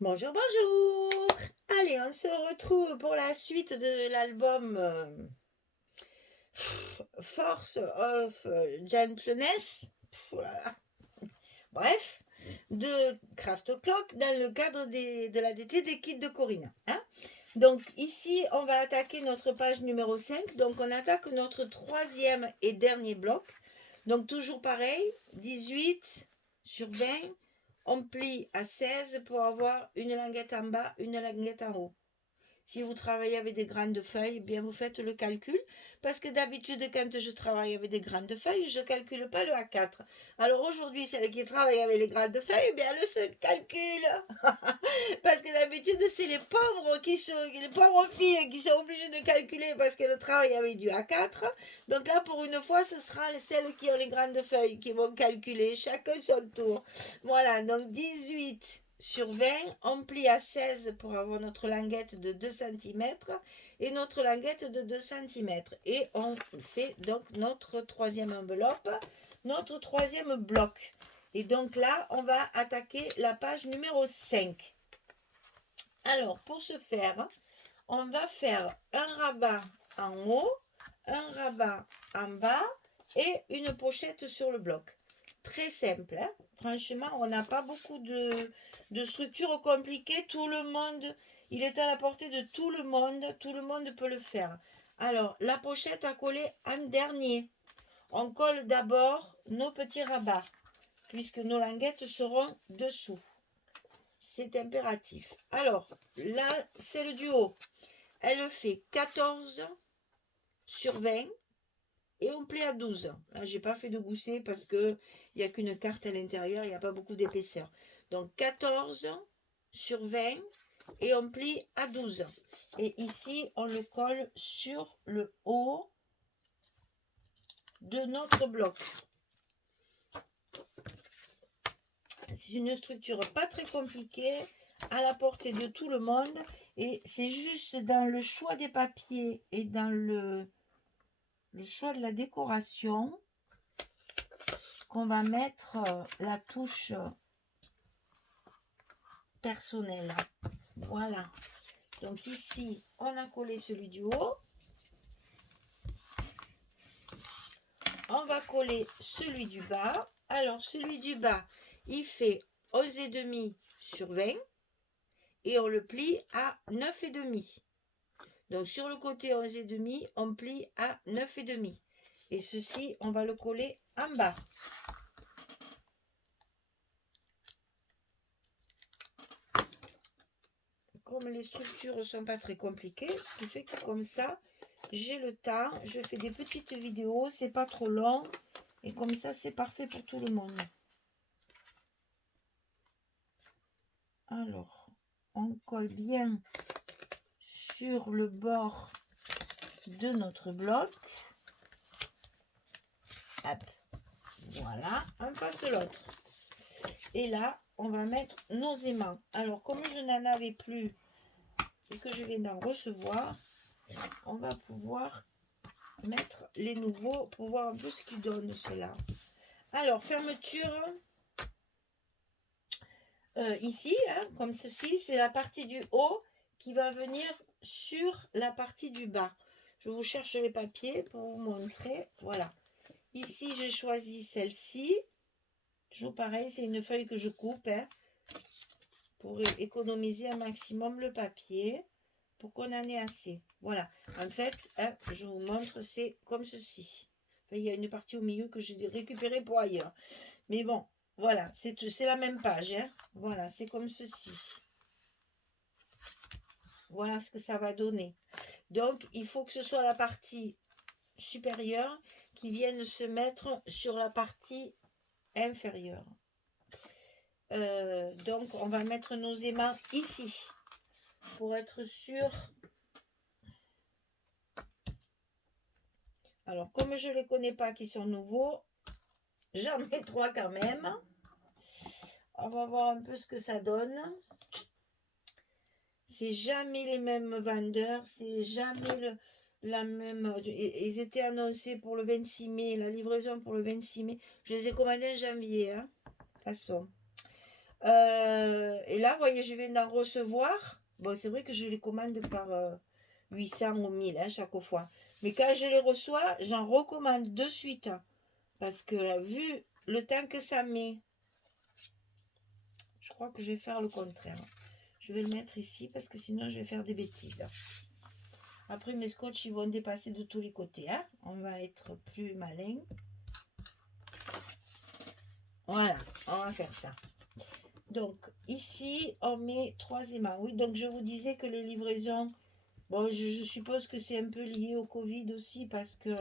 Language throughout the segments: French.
Bonjour, bonjour. Allez, on se retrouve pour la suite de l'album Force of Gentleness. Voilà. Bref, de Craft O'Clock dans le cadre de la DT des kits de Corinne. Hein. Donc ici, on va attaquer notre page numéro 5. Donc on attaque notre troisième et dernier bloc. Donc toujours pareil, 18 sur 20. On plie à 16 pour avoir une languette en bas, une languette en haut. Si vous travaillez avec des grandes feuilles, eh bien vous faites le calcul. Parce que d'habitude, quand je travaille avec des grandes feuilles, je ne calcule pas le A4. Alors aujourd'hui, celle qui travaille avec les grandes feuilles, eh bien elle se calcule. Parce que d'habitude, c'est les pauvres filles qui sont obligées de calculer parce qu'elles travaillent avec du A4. Donc là, pour une fois, ce sera celles qui ont les grandes feuilles qui vont calculer, chacun son tour. Voilà, donc 18 sur 20, on plie à 16 pour avoir notre languette de 2 cm et notre languette de 2 cm. Et on fait donc notre troisième enveloppe, notre troisième bloc. Et donc là, on va attaquer la page numéro 5. Alors, pour ce faire, on va faire un rabat en haut, un rabat en bas et une pochette sur le bloc. Très simple, hein. Franchement, on n'a pas beaucoup de structures compliquées. Tout le monde, il est à la portée de tout le monde peut le faire. Alors, la pochette à coller en dernier. On colle d'abord nos petits rabats, puisque nos languettes seront dessous. C'est impératif. Alors, là, celle du haut, elle fait 14 sur 20 et on plie à 12. Là, j'ai pas fait de gousset parce qu'il n'y a qu'une carte à l'intérieur, il n'y a pas beaucoup d'épaisseur. Donc 14 sur 20 et on plie à 12. Et ici, on le colle sur le haut de notre bloc. C'est une structure pas très compliquée, à la portée de tout le monde. Et c'est juste dans le choix des papiers et dans le choix de la décoration qu'on va mettre la touche personnelle. Voilà. Donc ici, on a collé celui du haut. On va coller celui du bas. Alors, celui du bas, il fait 11,5 sur 20 et on le plie à 9,5. Donc, sur le côté 11,5, on plie à 9,5. Et ceci, on va le coller en bas. Comme les structures ne sont pas très compliquées, ce qui fait que comme ça, j'ai le temps, je fais des petites vidéos, c'est pas trop long. Et comme ça, c'est parfait pour tout le monde. Alors, on colle bien sur le bord de notre bloc. Hop, voilà, un passe l'autre. Et là, on va mettre nos aimants. Alors, comme je n'en avais plus et que je viens d'en recevoir, on va pouvoir mettre les nouveaux pour voir un peu ce qu'ils donnent cela. Alors, fermeture ici, hein, comme ceci, c'est la partie du haut qui va venir sur la partie du bas. Je vous cherche les papiers pour vous montrer. Voilà. Ici, j'ai choisi celle-ci. Toujours pareil, c'est une feuille que je coupe hein, pour économiser un maximum le papier, pour qu'on en ait assez. Voilà. En fait, hein, je vous montre, c'est comme ceci. Enfin, il y a une partie au milieu que j'ai récupérée pour ailleurs. Mais bon, voilà, c'est la même page. Hein. Voilà, c'est comme ceci. Voilà ce que ça va donner. Donc, il faut que ce soit la partie supérieure qui vienne se mettre sur la partie inférieure. Donc, on va mettre nos aimants ici pour être sûr. Alors, comme je ne les connais pas qui sont nouveaux, j'en mets 3 quand même. On va voir un peu ce que ça donne. C'est jamais les mêmes vendeurs, c'est jamais la même. Ils étaient annoncés pour le 26 mai, la livraison pour le 26 mai. Je les ai commandés en janvier, hein, de toute façon. Et là, là, vous voyez, je viens d'en recevoir. Bon, c'est vrai que je les commande par 800 ou 1000 hein, chaque fois. Mais quand je les reçois, j'en recommande de suite. Parce que vu le temps que ça met, je crois que je vais faire le contraire. Je vais le mettre ici parce que sinon je vais faire des bêtises. Après mes scotch ils vont dépasser de tous les côtés. Hein. On va être plus malin. Voilà, on va faire ça. Donc ici on met 3 aimants. Oui, donc je vous disais que les livraisons, bon je suppose que c'est un peu lié au Covid aussi parce que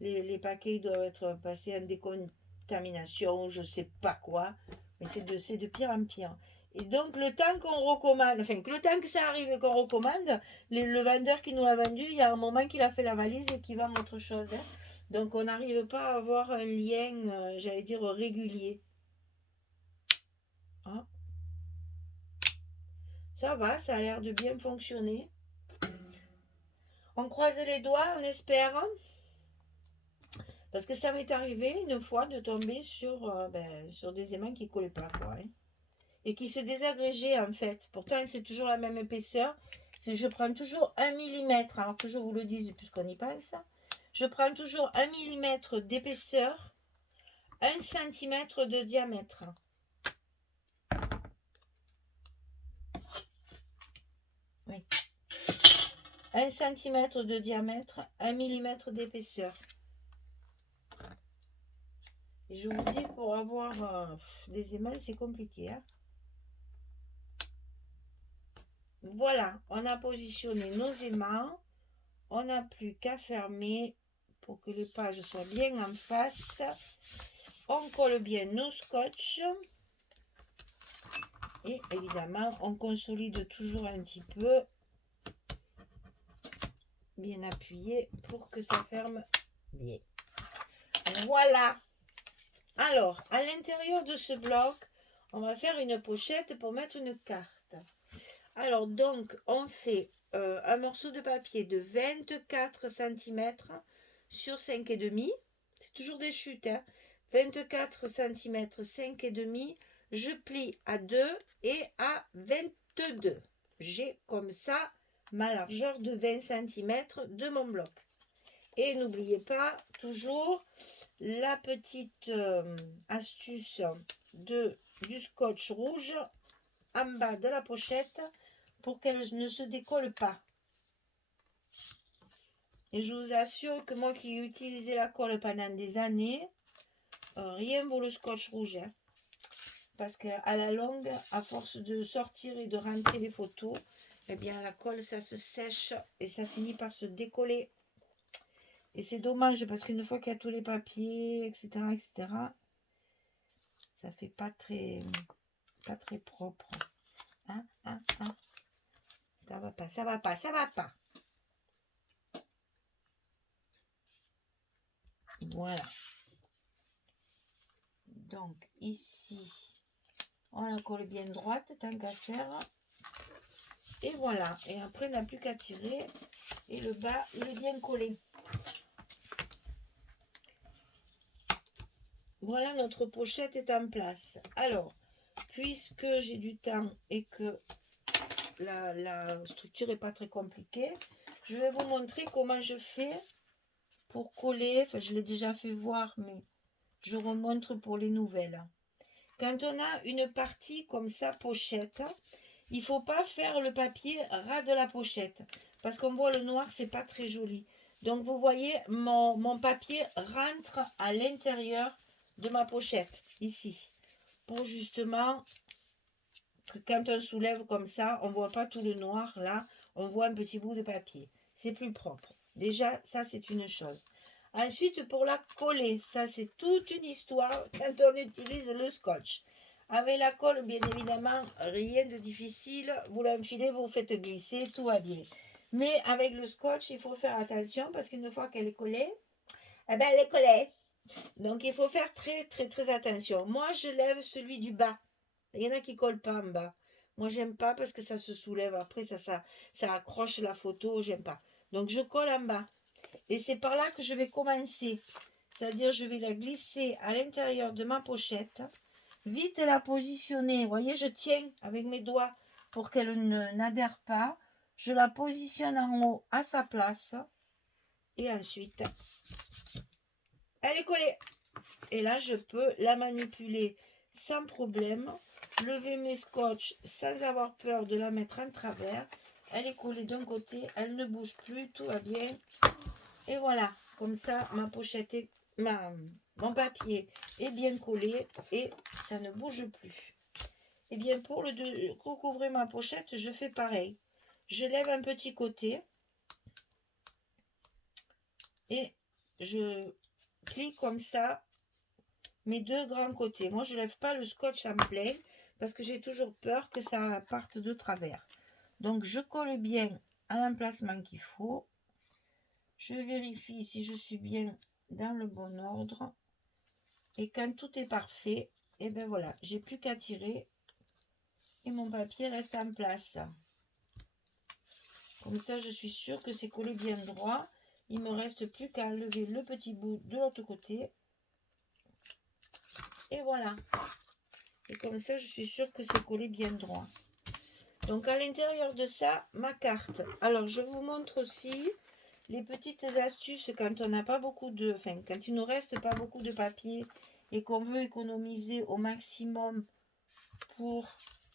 les paquets doivent être passés en décontamination, je sais pas quoi. Mais c'est de pire en pire. Et donc, le temps qu'on recommande, enfin, que le temps que ça arrive et qu'on recommande, le vendeur qui nous l'a vendu, il y a un moment qu'il a fait la valise et qu'il vend autre chose. Hein. Donc, on n'arrive pas à avoir un lien, j'allais dire, régulier. Hein. Ça va, ça a l'air de bien fonctionner. On croise les doigts, on espère. Parce que ça m'est arrivé une fois de tomber sur des aimants qui ne collaient pas, quoi. Hein. Et qui se désagrégeaient, en fait. Pourtant, c'est toujours la même épaisseur. Je prends toujours 1 millimètre, alors que je vous le dise, puisqu'on y pense. Je prends toujours 1 millimètre d'épaisseur, 1 centimètre de diamètre. Oui. 1 centimètre de diamètre, 1 millimètre d'épaisseur. Et je vous dis, pour avoir des aimants, c'est compliqué. Hein. Voilà, on a positionné nos aimants. On n'a plus qu'à fermer pour que les pages soient bien en face. On colle bien nos scotch. Et évidemment, on consolide toujours un petit peu. Bien appuyé pour que ça ferme bien. Voilà. Alors, à l'intérieur de ce bloc, on va faire une pochette pour mettre une carte. Alors, donc, on fait un morceau de papier de 24 cm sur 5,5. C'est toujours des chutes. Hein. 24 cm, 5,5. Je plie à 2 et à 22. J'ai comme ça ma largeur de 20 cm de mon bloc. Et n'oubliez pas toujours la petite astuce du scotch rouge en bas de la pochette pour qu'elle ne se décolle pas. Et je vous assure que moi qui ai utilisé la colle pendant des années, rien vaut le scotch rouge. Hein. Parce qu'à la longue, à force de sortir et de rentrer les photos, eh bien la colle, ça se sèche et ça finit par se décoller. Et c'est dommage parce qu'une fois qu'il y a tous les papiers, etc., ça fait pas très propre. Hein. Ça va pas, ça va pas, ça va pas. Voilà. Donc ici, on la colle bien droite, tant qu'à faire. Et voilà. Et après, on n'a plus qu'à tirer. Et le bas, il est bien collé. Voilà, notre pochette est en place. Alors, puisque j'ai du temps et que la structure n'est pas très compliquée, je vais vous montrer comment je fais pour coller. Enfin, je l'ai déjà fait voir, mais je remontre pour les nouvelles. Quand on a une partie comme ça, pochette, il ne faut pas faire le papier ras de la pochette. Parce qu'on voit le noir, c'est pas très joli. Donc, vous voyez, mon papier rentre à l'intérieur de ma pochette, ici. Pour justement que quand on soulève comme ça, on ne voit pas tout le noir là, on voit un petit bout de papier. C'est plus propre. Déjà, ça c'est une chose. Ensuite, pour la coller, ça c'est toute une histoire quand on utilise le scotch. Avec la colle, bien évidemment, rien de difficile. Vous l'enfilez, vous faites glisser, tout va bien. Mais avec le scotch, il faut faire attention parce qu'une fois qu'elle est collée, eh ben, elle est collée. Donc, il faut faire très attention. Moi, je lève celui du bas. Il y en a qui ne collent pas en bas. Moi, j'aime pas parce que ça se soulève. Après, ça accroche la photo. J'aime pas. Donc, je colle en bas. Et c'est par là que je vais commencer. C'est-à-dire, je vais la glisser à l'intérieur de ma pochette. vite la positionner. Vous voyez, je tiens avec mes doigts pour qu'elle n'adhère pas. Je la positionne en haut à sa place. Et ensuite, elle est collée. Et là, je peux la manipuler sans problème. Lever mes scotch sans avoir peur de la mettre en travers. Elle est collée d'un côté, elle ne bouge plus, tout va bien. Et voilà, comme ça, ma pochette est, mon papier est bien collé et ça ne bouge plus. Et bien, pour recouvrir ma pochette, je fais pareil. Je lève un petit côté et je plie comme ça mes deux grands côtés. Moi, je ne lève pas le scotch en plein parce que j'ai toujours peur que ça parte de travers. Donc, je colle bien à l'emplacement qu'il faut. Je vérifie si je suis bien dans le bon ordre. Et quand tout est parfait, et ben voilà, j'ai plus qu'à tirer et mon papier reste en place. Comme ça, je suis sûre que c'est collé bien droit. Il me reste plus qu'à enlever le petit bout de l'autre côté. Et voilà. Et comme ça, je suis sûre que c'est collé bien droit. Donc, à l'intérieur de ça, ma carte. Alors, je vous montre aussi les petites astuces quand on n'a pas beaucoup de... Enfin, quand il nous reste pas beaucoup de papier et qu'on veut économiser au maximum pour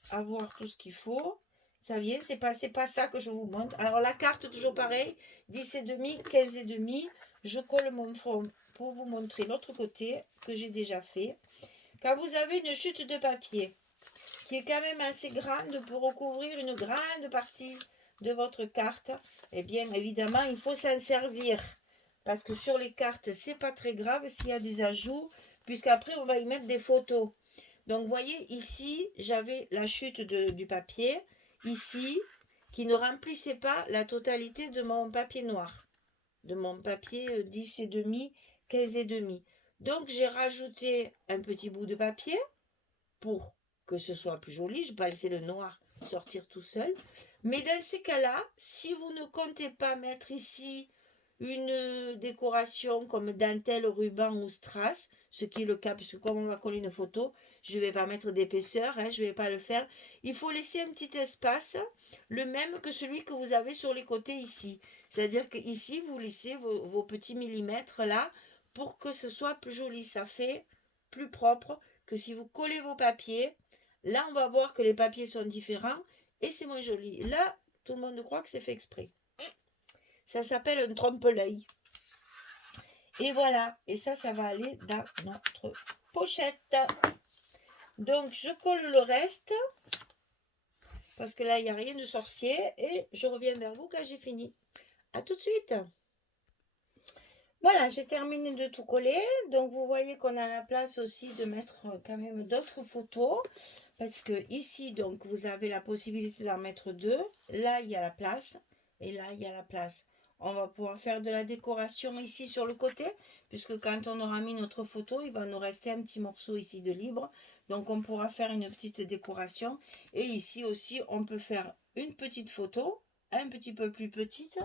avoir tout ce qu'il faut. Ça vient, c'est pas ça que je vous montre. Alors, la carte, toujours pareil, 10,5, 15,5. Je colle mon fond pour vous montrer l'autre côté que j'ai déjà fait. Quand vous avez une chute de papier qui est quand même assez grande pour recouvrir une grande partie de votre carte, eh bien évidemment il faut s'en servir parce que sur les cartes c'est pas très grave s'il y a des ajouts, puisqu'après on va y mettre des photos. Donc vous voyez ici j'avais la chute du papier ici qui ne remplissait pas la totalité de mon papier noir, de mon papier 10,5, 15,5. Donc j'ai rajouté un petit bout de papier pour que ce soit plus joli. Je vais pas laisser le noir sortir tout seul. Mais dans ces cas-là, si vous ne comptez pas mettre ici une décoration comme dentelle, ruban ou strass, ce qui est le cas, puisque comme on va coller une photo, je ne vais pas mettre d'épaisseur, je ne vais pas le faire. Il faut laisser un petit espace, le même que celui que vous avez sur les côtés ici. C'est-à-dire que ici, vous laissez vos petits millimètres là, pour que ce soit plus joli. Ça fait plus propre que si vous collez vos papiers. Là, on va voir que les papiers sont différents et c'est moins joli. Là, tout le monde croit que c'est fait exprès. Ça s'appelle un trompe-l'œil. Et voilà. Et ça va aller dans notre pochette. Donc, je colle le reste. Parce que là, il n'y a rien de sorcier. Et je reviens vers vous quand j'ai fini. À tout de suite. Voilà, j'ai terminé de tout coller. Donc, vous voyez qu'on a la place aussi de mettre quand même d'autres photos. Parce que ici, donc, vous avez la possibilité d'en mettre deux. Là, il y a la place. Et là, il y a la place. On va pouvoir faire de la décoration ici sur le côté. Puisque quand on aura mis notre photo, il va nous rester un petit morceau ici de libre. Donc, on pourra faire une petite décoration. Et ici aussi, on peut faire une petite photo. Un petit peu plus petite.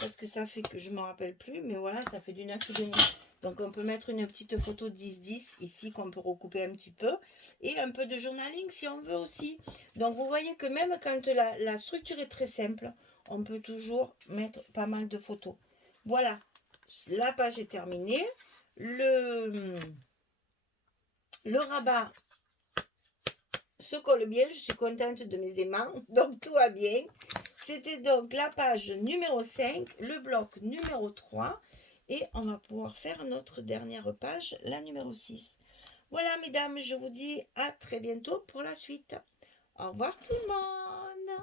Parce que ça fait que je ne me rappelle plus. Mais voilà, ça fait du 9,5. Donc, on peut mettre une petite photo 10-10 ici qu'on peut recouper un petit peu. Et un peu de journaling si on veut aussi. Donc, vous voyez que même quand la structure est très simple, on peut toujours mettre pas mal de photos. Voilà, la page est terminée. Le rabat se colle bien. Je suis contente de mes aimants. Donc, tout va bien. C'était donc la page numéro 5, le bloc numéro 3. Et on va pouvoir faire notre dernière page, la numéro 6. Voilà, mesdames, je vous dis à très bientôt pour la suite. Au revoir tout le monde.